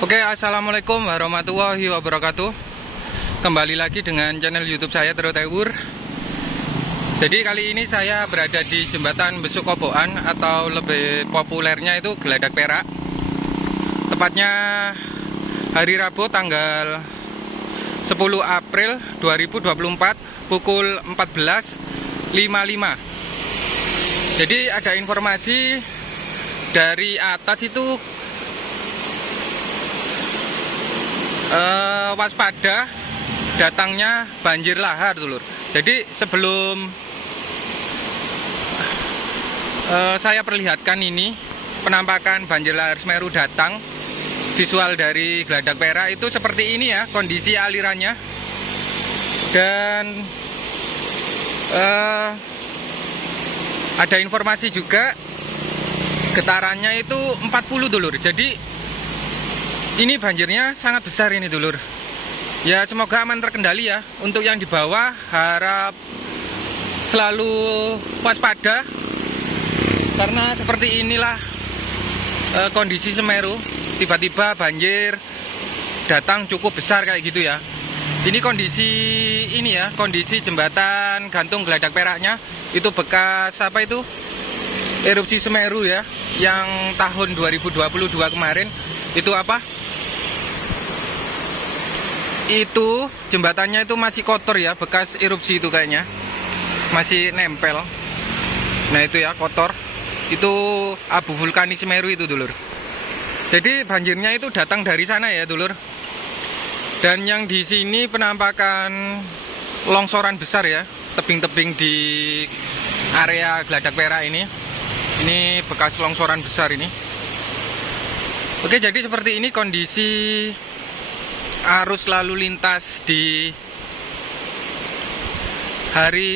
Oke, assalamualaikum warahmatullahi wabarakatuh. Kembali lagi dengan channel YouTube saya Terutewur. Jadi kali ini saya berada di jembatan Besuk Kobokan, atau lebih populernya itu Geladak Perak. Tepatnya hari Rabu tanggal 10 April 2024 pukul 14.55. Jadi ada informasi dari atas itu waspada datangnya banjir lahar, dulur. Jadi sebelum saya perlihatkan ini penampakan banjir lahar Semeru datang, visual dari Geladak Perak itu seperti ini ya kondisi alirannya. Dan ada informasi juga getarannya itu 40, dulur. Jadi ini banjirnya sangat besar ini, dulur. Ya semoga aman terkendali ya. Untuk yang di bawah harap selalu waspada, karena seperti inilah kondisi Semeru. Tiba-tiba banjir datang cukup besar kayak gitu ya. Ini kondisi ini ya, kondisi jembatan gantung Geladak Peraknya itu bekas apa itu? Erupsi Semeru ya, yang tahun 2022 kemarin. Itu apa? Itu jembatannya itu masih kotor ya, bekas erupsi itu kayaknya masih nempel. Nah itu ya, kotor. Itu abu vulkanis Semeru itu, dulur. Jadi banjirnya itu datang dari sana ya, dulur. Dan yang di sini penampakan longsoran besar ya, tebing-tebing di area Geladak Perak ini. Ini bekas longsoran besar ini. Oke, jadi seperti ini kondisi arus lalu lintas di hari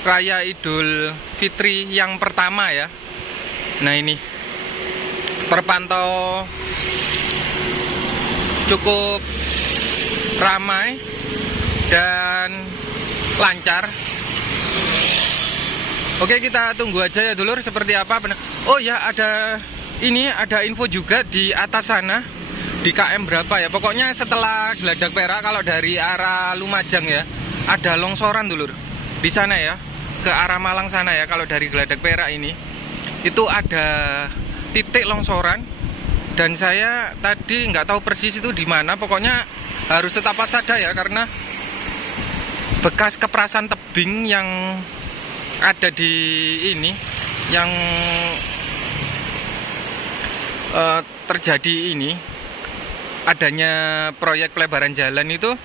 Raya Idul Fitri yang pertama ya. Nah ini terpantau cukup ramai dan lancar. Oke, kita tunggu aja ya, dulur, seperti apa. Oh ya, ada info juga di atas sana, di KM berapa ya, pokoknya setelah Geladak Perak kalau dari arah Lumajang ya, ada longsoran, dulur, di sana ya, ke arah Malang sana ya. Kalau dari Geladak Perak ini itu ada titik longsoran, dan saya tadi nggak tahu persis itu di mana. Pokoknya harus tetap waspada ya, karena bekas keprasan tebing yang ada di ini, yang terjadi ini, adanya proyek pelebaran jalan itu,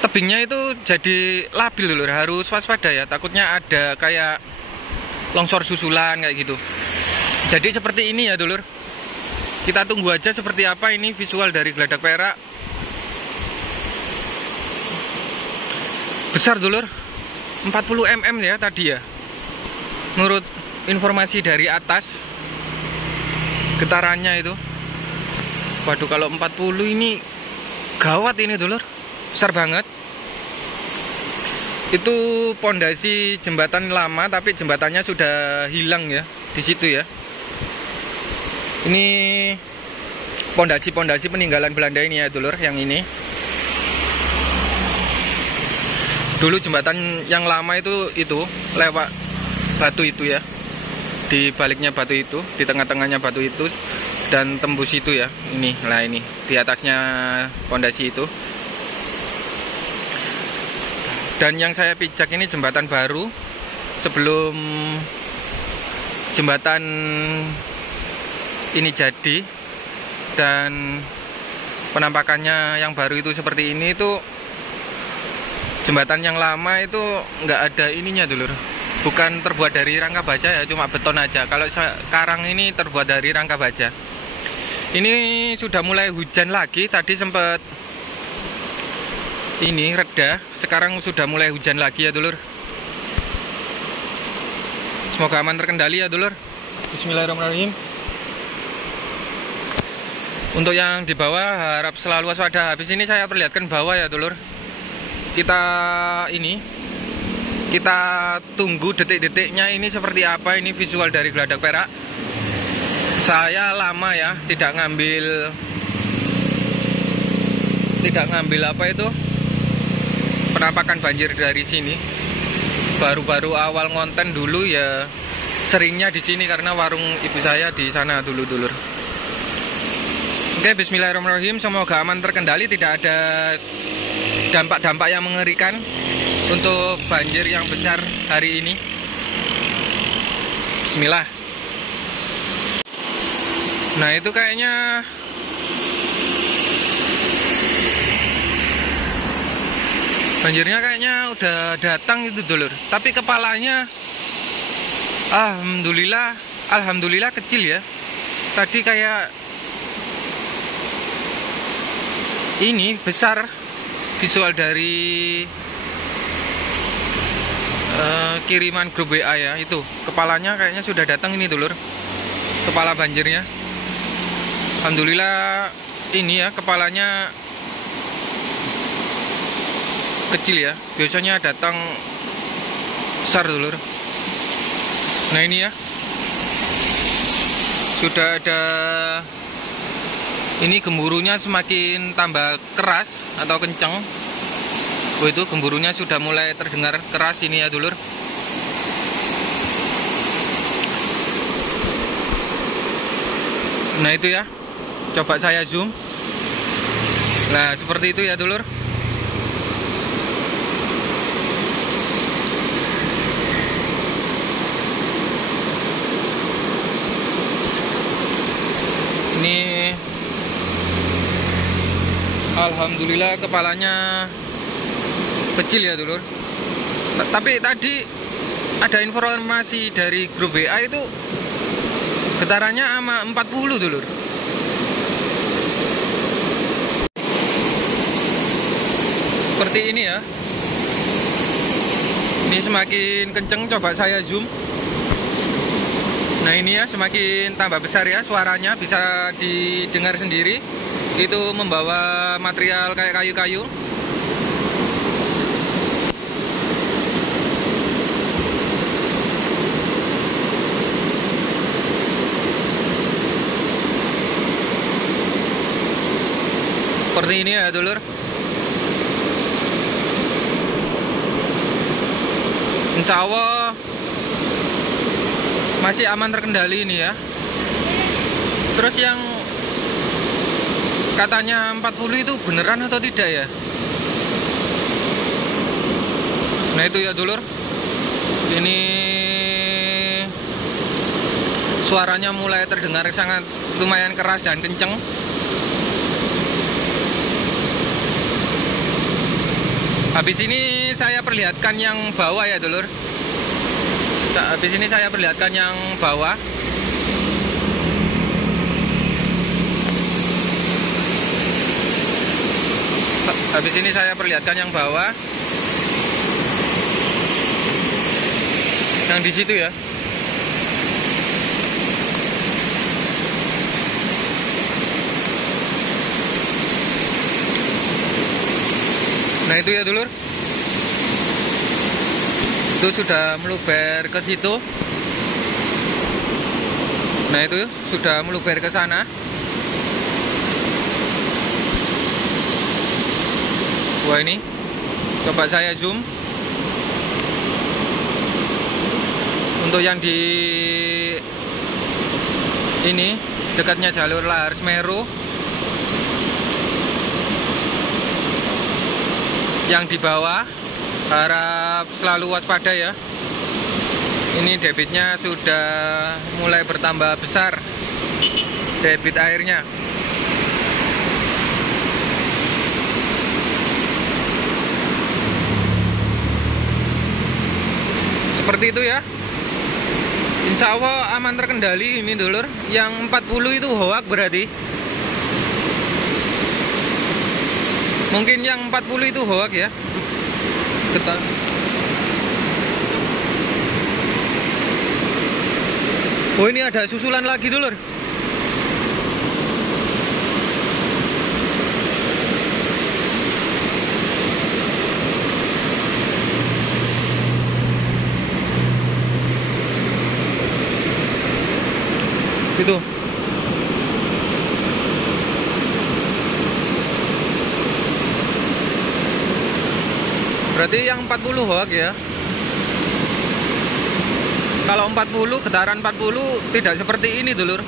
tebingnya itu jadi labil, dulur. Harus waspada ya, takutnya ada kayak longsor susulan kayak gitu. Jadi seperti ini ya, dulur. Kita tunggu aja seperti apa ini visual dari Geladak Perak. Besar, dulur, 40 mm ya tadi ya, menurut informasi dari atas getarannya itu. Waduh, kalau 40 ini gawat ini, dulur, besar banget. Itu pondasi jembatan lama, tapi jembatannya sudah hilang ya di situ ya. Ini pondasi-pondasi peninggalan Belanda ini ya, dulur, yang ini. Dulu jembatan yang lama itu lewat batu itu ya, di baliknya batu itu, di tengah-tengahnya batu itu, dan tembus itu ya. Ini, nah ini di atasnya pondasi itu. Dan yang saya pijak ini jembatan baru sebelum jembatan ini jadi. Dan penampakannya yang baru itu seperti ini. Itu jembatan yang lama itu nggak ada ininya, dulur. Bukan terbuat dari rangka baja ya, cuma beton aja. Kalau sekarang ini terbuat dari rangka baja. Ini sudah mulai hujan lagi. Tadi sempat ini reda, sekarang sudah mulai hujan lagi ya, dulur. Semoga aman terkendali ya, dulur. Bismillahirrahmanirrahim. Untuk yang di bawah harap selalu waspada. Habis ini saya perlihatkan bawah ya, dulur. Kita tunggu detik-detiknya ini seperti apa ini visual dari Geladak Perak. Saya lama ya tidak ngambil apa itu penampakan banjir dari sini. Baru-baru awal ngonten dulu ya seringnya di sini karena warung ibu saya di sana dulu, dulur. Oke, bismillahirrahmanirrahim. Semoga aman terkendali, tidak ada dampak-dampak yang mengerikan untuk banjir yang besar hari ini. Bismillah. Nah, itu kayaknya banjirnya kayaknya udah datang itu, dulur. Tapi kepalanya alhamdulillah kecil ya. Tadi kayak ini besar visual dari kiriman grup WA ya. Itu kepalanya kayaknya sudah datang ini, dulur. Kepala banjirnya. Alhamdulillah ini ya, kepalanya kecil ya. Biasanya datang besar, dulur. Nah, ini ya, sudah ada ini, gemuruhnya semakin tambah keras atau kenceng. Oh, itu gemuruhnya sudah mulai terdengar keras ini ya, dulur. Nah, itu ya, coba saya zoom. Nah, seperti itu ya, dulur. Ini alhamdulillah kepalanya kecil ya, dulur. Tapi tadi ada informasi dari grup WA itu getarannya sama 40, dulur. Seperti ini ya. Ini semakin kenceng, coba saya zoom. Nah, ini ya, semakin tambah besar ya suaranya, bisa didengar sendiri. Itu membawa material kayak kayu-kayu. Seperti ini ya, dulur. Insya Allah masih aman terkendali ini ya. Terus yang katanya 40 itu beneran atau tidak ya? Nah, itu ya, dulur. Ini suaranya mulai terdengar sangat lumayan keras dan kenceng. Habis ini saya perlihatkan yang bawah ya, dulur. Habis ini saya perlihatkan yang bawah. Habis ini saya perlihatkan yang bawah. Yang di situ ya. Nah, itu ya, dulur. Itu sudah meluber ke situ. Nah, itu sudah meluber ke sana. Wah, ini coba saya zoom. Untuk yang di ini dekatnya jalur lahar Semeru, yang di bawah harap selalu waspada ya. Ini debitnya sudah mulai bertambah besar, debit airnya. Seperti itu ya. Insya Allah aman terkendali ini, dulur. Yang 40 itu hoak berarti. Mungkin yang 40 itu hoak ya. Oh, ini ada susulan lagi, dulur. Itu Berarti yang 40 hoak ya. Kalau 40, getaran 40 tidak seperti ini dulur.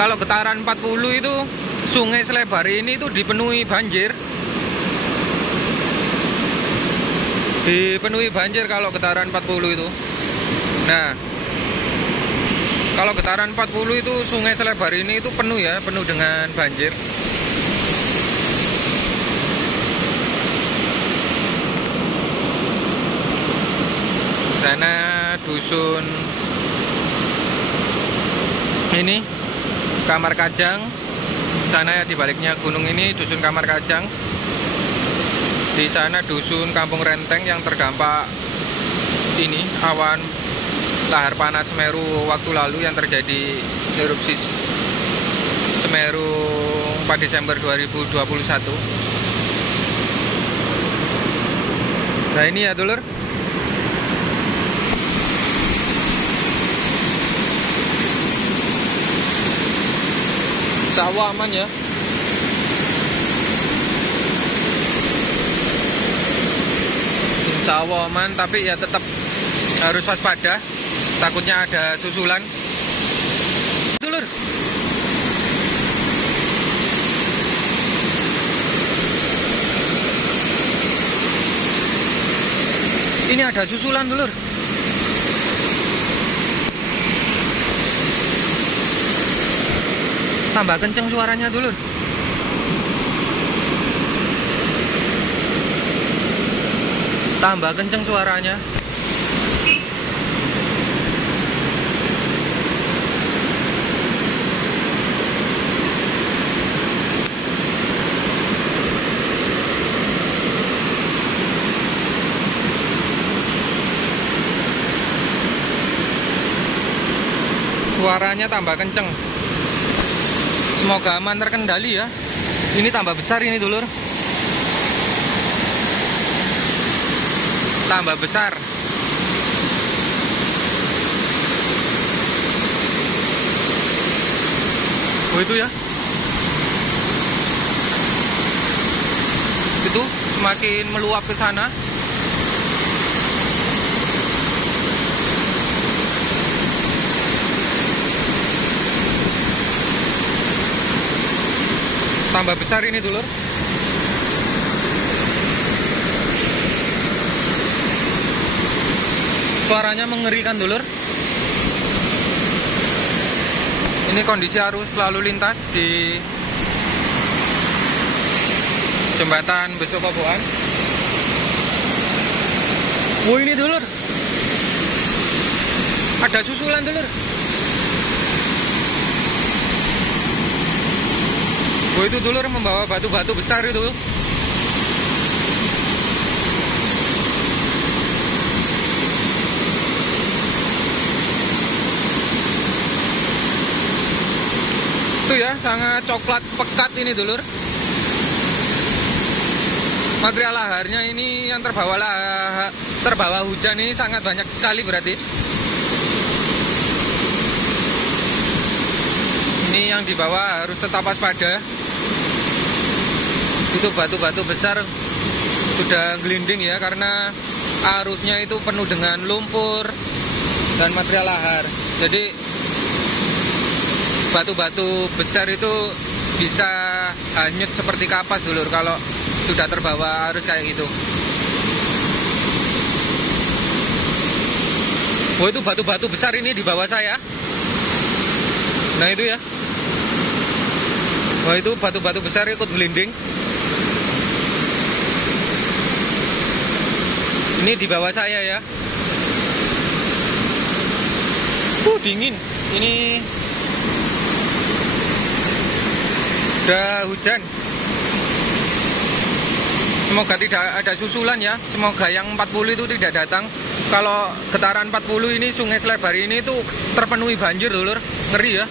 Kalau getaran 40 itu sungai selebar ini itu dipenuhi banjir. Dipenuhi banjir kalau getaran 40 itu. Nah, kalau getaran 40 itu sungai selebar ini itu penuh ya, penuh dengan banjir. Sana dusun ini Kamar Kajang, sana ya di baliknya gunung ini dusun Kamar Kajang. Di sana dusun Kampung Renteng yang terdampak ini awan lahar panas Semeru waktu lalu yang terjadi erupsi Semeru 4 Desember 2021. Nah ini ya dulur, sawah aman ya. Insya Allah aman, tapi ya tetap harus waspada, takutnya ada susulan dulur. Ini ada susulan dulur. Tambah kenceng suaranya dulur. Tambah kenceng suaranya. Suaranya tambah kenceng. Semoga aman terkendali ya. Ini tambah besar ini dulur. Tambah besar. Oh itu ya. Itu semakin meluap ke sana. Tambah besar ini dulur. Suaranya mengerikan dulur. Ini kondisi arus lalu lintas di jembatan Besok Koboan. Wah ini dulur, ada susulan dulur. Oh itu dulur membawa batu-batu besar itu. Itu ya, sangat coklat pekat ini dulur. Material laharnya ini yang terbawa hujan ini sangat banyak sekali berarti. Ini yang di bawah harus tetap waspada. Itu batu-batu besar sudah gelinding ya, karena arusnya itu penuh dengan lumpur dan material lahar. Jadi batu-batu besar itu bisa hanyut seperti kapas dulur kalau sudah terbawa arus kayak gitu. Oh itu batu-batu besar ini di bawah saya. Nah itu ya. Wah itu batu-batu besar ikut gelinding. Ini di bawah saya ya. Dingin. Ini udah hujan. Semoga tidak ada susulan ya. Semoga yang 40 itu tidak datang. Kalau getaran 40 ini sungai selebar ini tuh terpenuhi banjir dulur. Ngeri ya.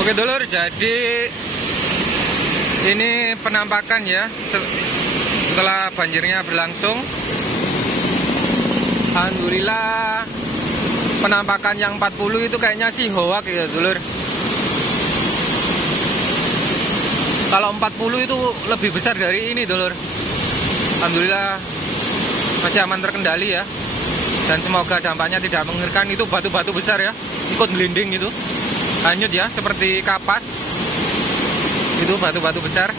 Oke dulur, jadi ini penampakan ya setelah banjirnya berlangsung, alhamdulillah penampakan yang 40 itu kayaknya sih hoak ya dulur. Kalau 40 itu lebih besar dari ini dulur. Alhamdulillah masih aman terkendali ya. Dan semoga dampaknya tidak mengerikan. Itu batu-batu besar ya, ikut gelinding itu, hanyut ya seperti kapas. Itu batu-batu besar.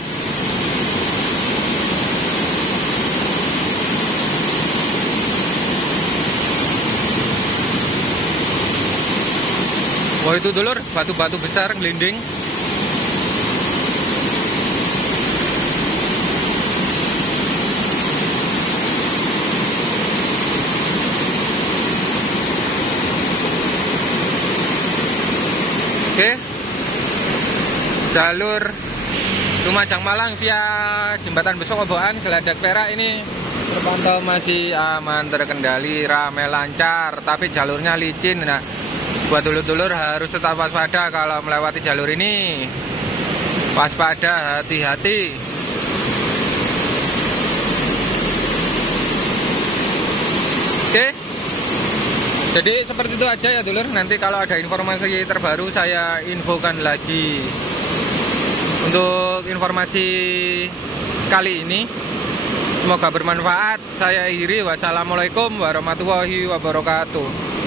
Wah itu dulur, batu-batu besar gelinding. Oke, jalur Lumajang Malang via Jembatan Besok Oboan Geladak Perak ini terpantau masih aman terkendali, ramai lancar, tapi jalurnya licin. Nah, buat dulur-dulur harus tetap waspada kalau melewati jalur ini. Waspada, hati-hati. Oke. Jadi seperti itu aja ya dulur. Nanti kalau ada informasi terbaru saya infokan lagi. Untuk informasi kali ini semoga bermanfaat. Saya akhiri. Wassalamualaikum warahmatullahi wabarakatuh.